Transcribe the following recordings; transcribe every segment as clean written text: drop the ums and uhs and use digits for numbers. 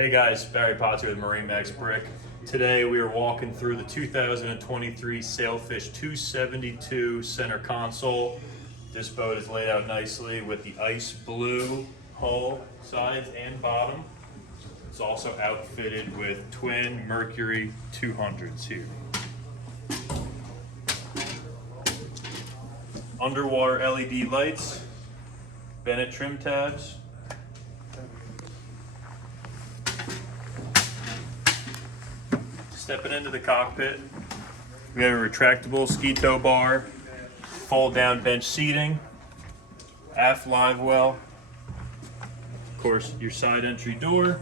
Hey guys, Barry Potts here with MarineMax Brick. Today we are walking through the 2023 Sailfish 272 center console. This boat is laid out nicely with the ice blue hull, sides and bottom. It's also outfitted with twin Mercury 200s here. Underwater LED lights, Bennett trim tabs. Stepping into the cockpit, we have a retractable ski tow bar, fold down bench seating, aft live well, of course your side entry door.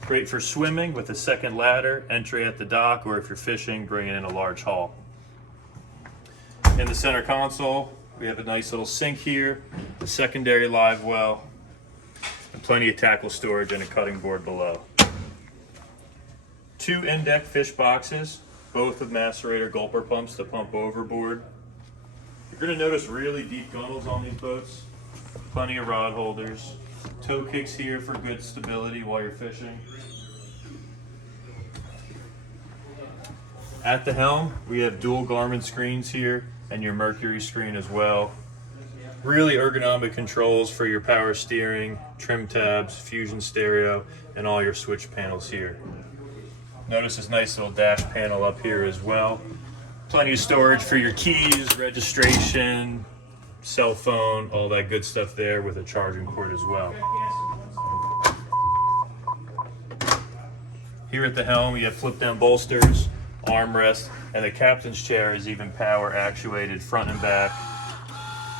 Great for swimming with a second ladder, entry at the dock, or if you're fishing, bringing in a large haul. In the center console, we have a nice little sink here, a secondary live well, and plenty of tackle storage and a cutting board below. Two in-deck fish boxes, both with macerator gulper pumps to pump overboard. You're going to notice really deep gunnels on these boats, plenty of rod holders, toe kicks here for good stability while you're fishing. At the helm, we have dual Garmin screens here and your Mercury screen as well. Really ergonomic controls for your power steering, trim tabs, fusion stereo, and all your switch panels here. Notice this nice little dash panel up here as well. Plenty of storage for your keys, registration, cell phone, all that good stuff there with a charging cord as well. Here at the helm, you have flip down bolsters, armrest, and the captain's chair is even power actuated front and back,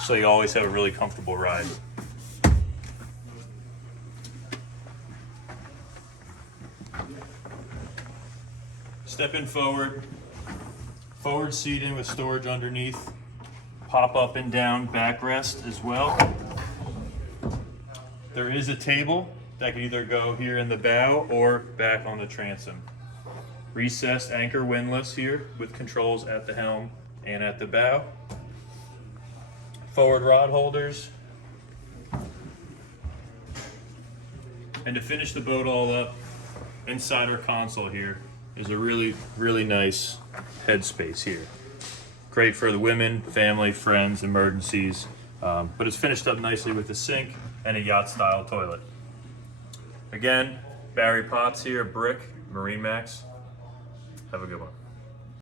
so you always have a really comfortable ride. Stepping forward, forward seating with storage underneath, pop up and down backrest as well. There is a table that can either go here in the bow or back on the transom. Recessed anchor windlass here with controls at the helm and at the bow. Forward rod holders. And to finish the boat all up, inside our console here is a really nice headspace here. Great for the women, family, friends, emergencies, but it's finished up nicely with a sink and a yacht style toilet. Again, Barry Potts here, Brick, MarineMax. Have a good one.